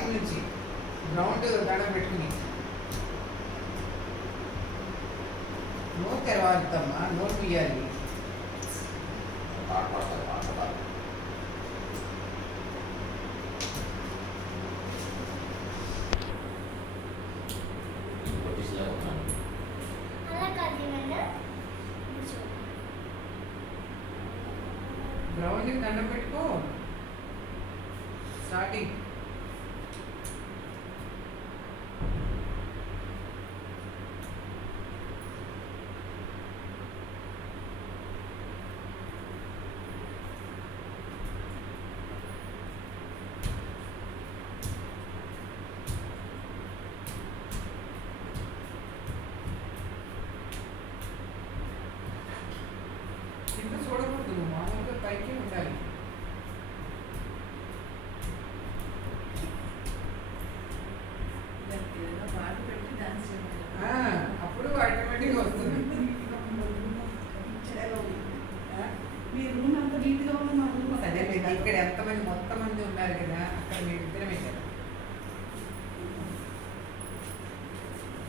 Starting నుంచి ground దండం పెట్టుకుని నోరు తెరవాలమ్మా, నోరు తీయాలి. గ్రౌండ్కి దండం పెట్టుకో. స్టార్టింగ్ కింద చూడకూడదు, మామూలుగా పైకి ఉండాలి. అప్పుడు ఆటోమేటిక్గా వస్తుంది. మీ రూమ్ అంత నీట్గా ఉంది. అదే ఇక్కడ ఎంతమంది మొత్తం మంది ఉన్నారు కదా,